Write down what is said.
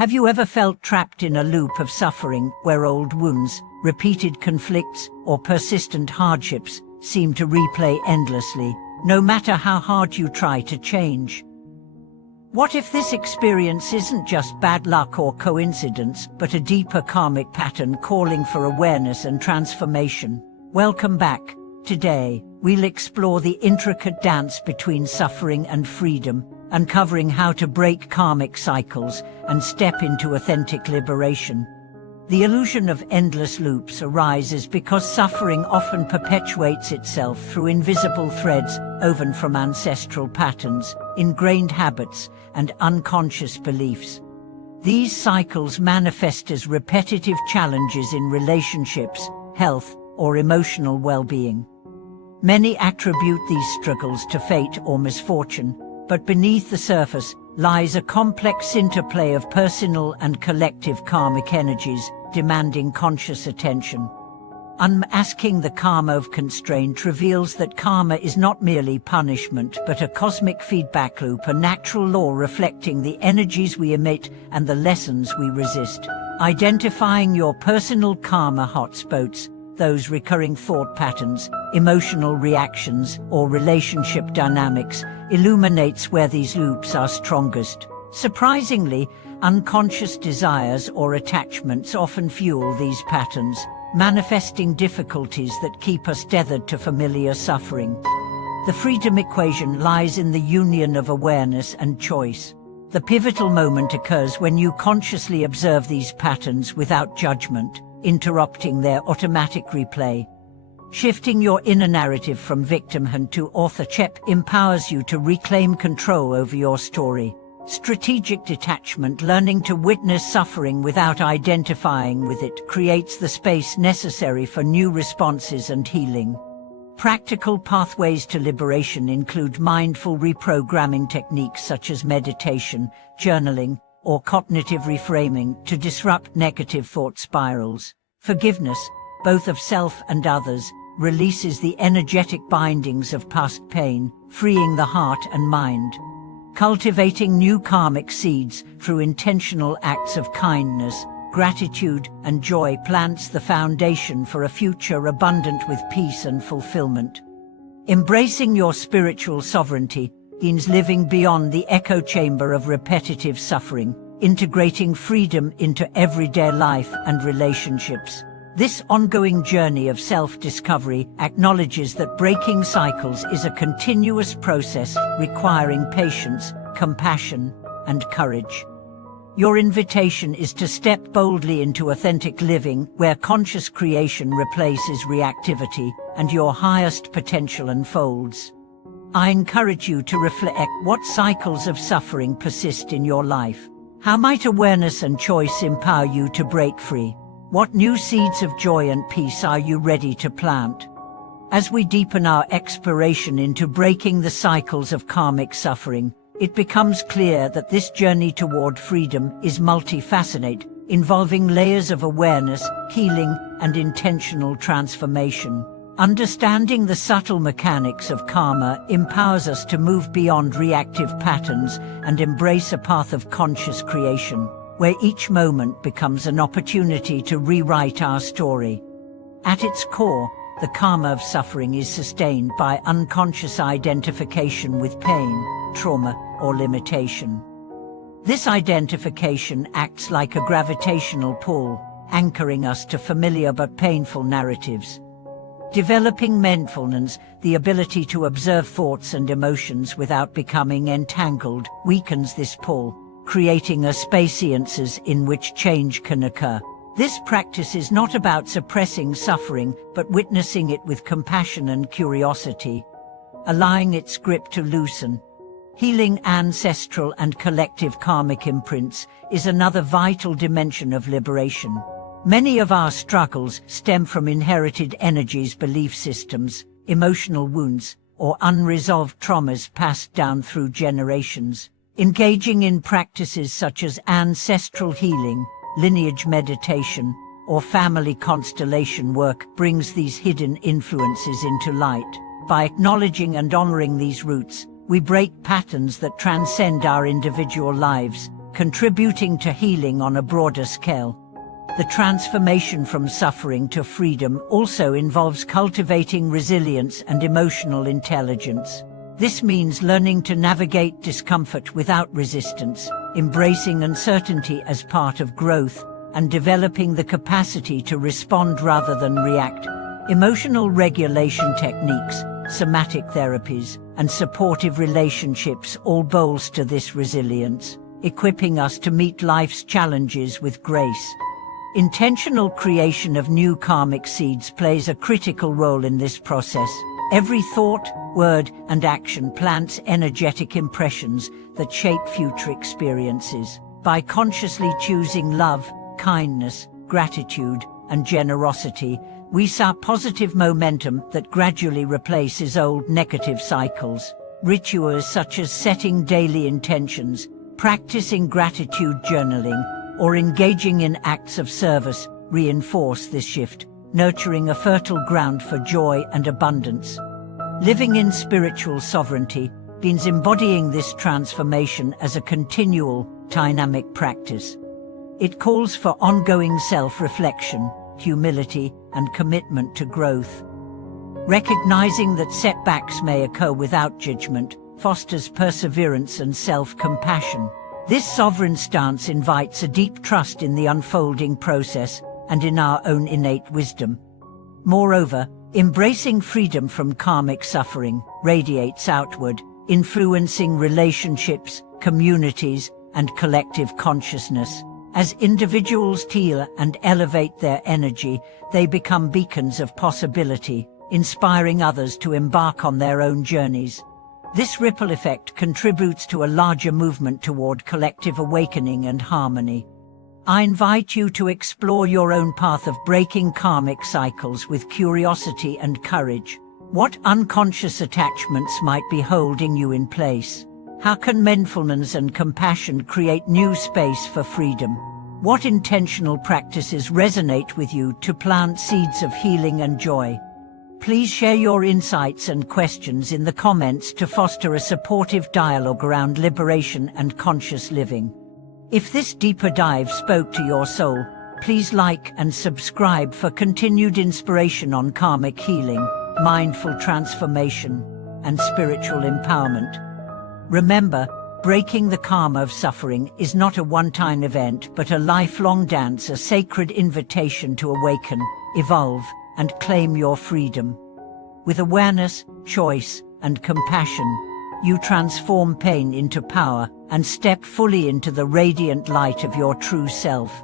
Have you ever felt trapped in a loop of suffering where old wounds, repeated conflicts, or persistent hardships seem to replay endlessly, no matter how hard you try to change? What if this experience isn't just bad luck or coincidence, but a deeper karmic pattern calling for awareness and transformation? Welcome back. Today, we'll explore the intricate dance between suffering and freedom, uncovering how to break karmic cycles and step into authentic liberation. The illusion of endless loops arises because suffering often perpetuates itself through invisible threads woven from ancestral patterns, ingrained habits, and unconscious beliefs. These cycles manifest as repetitive challenges in relationships, health, or emotional well-being. Many attribute these struggles to fate or misfortune, but beneath the surface lies a complex interplay of personal and collective karmic energies, demanding conscious attention. Unmasking the karma of constraint reveals that karma is not merely punishment but a cosmic feedback loop, a natural law reflecting the energies we emit and the lessons we resist. Identifying your personal karma hotspots, those recurring thought patterns, emotional reactions, or relationship dynamics, illuminates where these loops are strongest. Surprisingly, unconscious desires or attachments often fuel these patterns, manifesting difficulties that keep us tethered to familiar suffering. The freedom equation lies in the union of awareness and choice. The pivotal moment occurs when you consciously observe these patterns without judgment, interrupting their automatic replay. Shifting your inner narrative from victimhood to authorship empowers you to reclaim control over your story. Strategic detachment, learning to witness suffering without identifying with it, creates the space necessary for new responses and healing. Practical pathways to liberation include mindful reprogramming techniques such as meditation, journaling, or cognitive reframing to disrupt negative thought spirals. Forgiveness, both of self and others, releases the energetic bindings of past pain, freeing the heart and mind. Cultivating new karmic seeds through intentional acts of kindness, gratitude, and joy plants the foundation for a future abundant with peace and fulfillment. Embracing your spiritual sovereignty means living beyond the echo chamber of repetitive suffering, integrating freedom into everyday life and relationships. This ongoing journey of self-discovery acknowledges that breaking cycles is a continuous process requiring patience, compassion, and courage. Your invitation is to step boldly into authentic living, where conscious creation replaces reactivity and your highest potential unfolds. I encourage you to reflect: what cycles of suffering persist in your life? How might awareness and choice empower you to break free? What new seeds of joy and peace are you ready to plant? As we deepen our exploration into breaking the cycles of karmic suffering, it becomes clear that this journey toward freedom is multifaceted, involving layers of awareness, healing, and intentional transformation. Understanding the subtle mechanics of karma empowers us to move beyond reactive patterns and embrace a path of conscious creation, where each moment becomes an opportunity to rewrite our story. At its core, the karma of suffering is sustained by unconscious identification with pain, trauma, or limitation. This identification acts like a gravitational pull, anchoring us to familiar but painful narratives. Developing mindfulness, the ability to observe thoughts and emotions without becoming entangled, weakens this pull, creating a space in which change can occur. This practice is not about suppressing suffering, but witnessing it with compassion and curiosity, allowing its grip to loosen. Healing ancestral and collective karmic imprints is another vital dimension of liberation. Many of our struggles stem from inherited energies, belief systems, emotional wounds, or unresolved traumas passed down through generations. Engaging in practices such as ancestral healing, lineage meditation, or family constellation work brings these hidden influences into light. By acknowledging and honoring these roots, we break patterns that transcend our individual lives, contributing to healing on a broader scale. The transformation from suffering to freedom also involves cultivating resilience and emotional intelligence. This means learning to navigate discomfort without resistance, embracing uncertainty as part of growth, and developing the capacity to respond rather than react. Emotional regulation techniques, somatic therapies, and supportive relationships all bolster this resilience, equipping us to meet life's challenges with grace. Intentional creation of new karmic seeds plays a critical role in this process. Every thought, word, and action plants energetic impressions that shape future experiences. By consciously choosing love, kindness, gratitude, and generosity, we sow positive momentum that gradually replaces old negative cycles. Rituals such as setting daily intentions, practicing gratitude journaling, or engaging in acts of service reinforce this shift, nurturing a fertile ground for joy and abundance. Living in spiritual sovereignty means embodying this transformation as a continual, dynamic practice. It calls for ongoing self-reflection, humility, and commitment to growth. Recognizing that setbacks may occur without judgment fosters perseverance and self-compassion. This sovereign stance invites a deep trust in the unfolding process and in our own innate wisdom. Moreover, embracing freedom from karmic suffering radiates outward, influencing relationships, communities, and collective consciousness. As individuals heal and elevate their energy, they become beacons of possibility, inspiring others to embark on their own journeys. This ripple effect contributes to a larger movement toward collective awakening and harmony. I invite you to explore your own path of breaking karmic cycles with curiosity and courage. What unconscious attachments might be holding you in place? How can mindfulness and compassion create new space for freedom? What intentional practices resonate with you to plant seeds of healing and joy? Please share your insights and questions in the comments to foster a supportive dialogue around liberation and conscious living. If this deeper dive spoke to your soul, please like and subscribe for continued inspiration on karmic healing, mindful transformation, and spiritual empowerment. Remember, breaking the karma of suffering is not a one-time event but a lifelong dance, a sacred invitation to awaken, evolve, and claim your freedom. With awareness, choice, and compassion, you transform pain into power and step fully into the radiant light of your true self.